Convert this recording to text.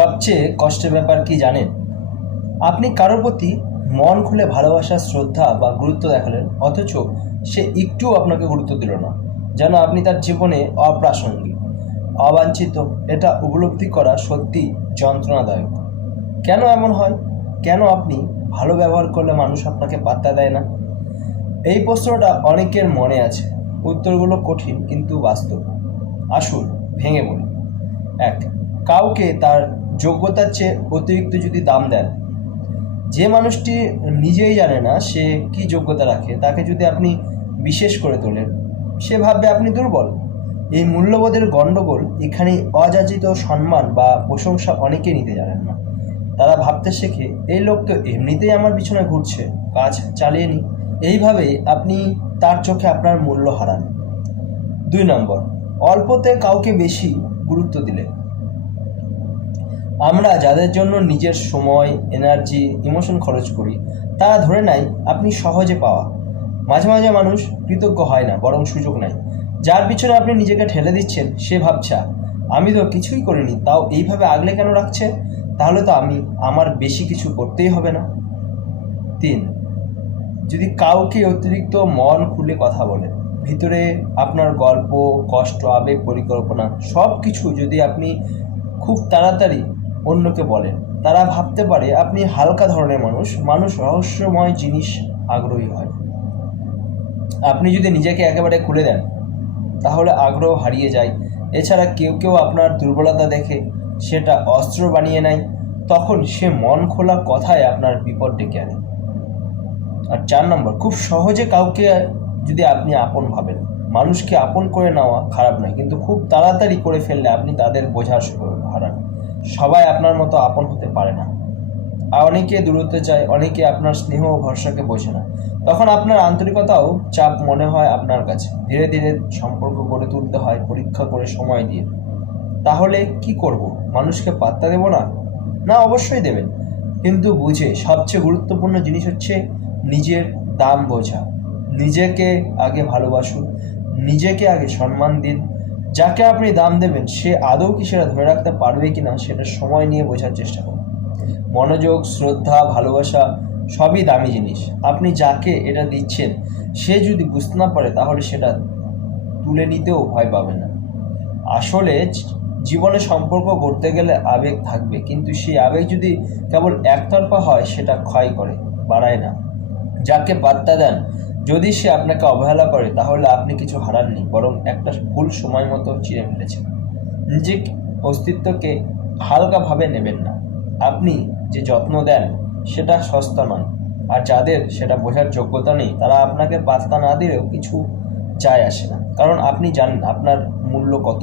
সবচেয়ে কষ্টের ব্যাপার কি জানেন? আপনি কারোর প্রতি মন খুলে ভালোবাসা, শ্রদ্ধা বা গুরুত্ব দেখালেন, অথচ সে একটুও আপনাকে গুরুত্ব দিল না, যেন আপনি তার জীবনে অপ্রাসঙ্গিক, অবাঞ্ছিত। এটা উপলব্ধি করা সত্যি যন্ত্রণাদায়ক। কেন এমন হয়? কেন আপনি ভালো ব্যবহার করলে মানুষ আপনাকে পাত্তা দেয় না? এই প্রশ্নটা অনেকের মনে আছে। উত্তরগুলো কঠিন কিন্তু বাস্তব। আসুন ভেঙে বলি। 1, কাউকে তার যোগ্যতার চেয়ে অতিরিক্ত যদি দাম দেন, যে মানুষটি নিজেই জানে না সে কি যোগ্যতা রাখে, তাকে যদি আপনি বিশেষ করে তোলেন, সে ভাববে আপনি দুর্বল। এই মূল্যবোধের গণ্ডগোল এখানে। অযাচিত সম্মান বা প্রশংসা অনেকে নিতে জানেন না। তারা ভাবতে শেখে, এই লোক তো এমনিতেই আমার পিছনে ঘুরছে, কাজ চালিয়ে নি। এইভাবেই আপনি তার চোখে আপনার মূল্য হারান। 2 নম্বর, অল্পতে কাউকে বেশি গুরুত্ব দিলে। আমরা যাদের জন্য নিজের সময়, এনার্জি, ইমোশন খরচ করি, তারা ধরে নেয় আপনি সহজে পাওয়া। মাঝে মাঝে মানুষ কৃতজ্ঞ হয় না, বরং সুযোগ নেয়। যার পিছনে আপনি নিজেকে ঠেলে দিচ্ছেন, সে ভাবছে আমি তো কিছুই করিনি, তাও এইভাবে আগলে কেন রাখছে? তাহলে তো আমার বেশি কিছু করতেই হবে না। 3, যদি কাউকে অতিরিক্ত মন খুলে কথা বলেন, ভিতরে আপনার গল্প, কষ্ট, আবেগ, পরিকল্পনা সব কিছু যদি আপনি খুব তাড়াতাড়ি অন্যকে বলেন, তারা ভাবতে পারে আপনি হালকা ধরনের মানুষ রহস্যময় জিনিস আগ্রহী হয়। আপনি যদি নিজেকে একেবারে খুলে দেন, তাহলে আগ্রহ হারিয়ে যায়। এছাড়া কেউ কেউ আপনার দুর্বলতা দেখে সেটা অস্ত্র বানিয়ে নেয়, তখন সে মন খোলা কথায় আপনার বিপদ ডেকে আনে। আর 4 নম্বর, খুব সহজে কাউকে যদি আপনি আপন ভাবেন। মানুষকে আপন করে নেওয়া খারাপ নয়, কিন্তু খুব তাড়াতাড়ি করে ফেললে আপনি তাদের বোঝার হারান। সবাই আপনার মতো আপন হতে পারে না। আর অনেকে দূরত্ব চায়, অনেকে আপনার স্নেহ ও ভরসাকে বোঝে না। তখন আপনার আন্তরিকতাও চাপ মনে হয় আপনার কাছে। ধীরে ধীরে সম্পর্ক গড়ে তুলতে হয়, পরীক্ষা করে, সময় দিয়ে। তাহলে কি করব? মানুষকে পাত্তা দেব না? না, অবশ্যই দেবেন, কিন্তু বুঝে। সবচেয়ে গুরুত্বপূর্ণ জিনিস হচ্ছে নিজের দাম বোঝা। নিজেকে আগে ভালোবাসুন, নিজেকে আগে সম্মান দিন। যাকে আপনি দাম দেবেন সে আদৌ কি সেটা ধরে রাখতে পারবে কিনা, সেটা সময় নিয়ে বোঝার চেষ্টা করুন। মনোযোগ, শ্রদ্ধা, ভালোবাসা সবই দামি জিনিস। আপনি যাকে এটা দিচ্ছেন সে যদি বুঝতে না পারে, তাহলে সেটা তুলে নিতেও ভয় পাবে না। আসলে জীবনে সম্পর্ক গড়তে গেলে আবেগ থাকবে, কিন্তু সেই আবেগ যদি কেবল একতরফা হয়, সেটা ক্ষয় করে, বাড়ায় না। যাকে পাত্তা দেন, যদি সে আপনাকে অবহেলা করে, তাহলে আপনি কিছু হারাননি, বরং একটা ভুল সময় মতো চিরে ফেলেছেন। নিজের অস্তিত্বকে হালকাভাবে নেবেন না। আপনি যে যত্ন দেন সেটা সস্তা নয়। আর যাদের সেটা বোঝার যোগ্যতা নেই, তারা আপনাকে পাত্তা না দিলেও কিছু যায় আসে না, কারণ আপনি জানেন আপনার মূল্য কত।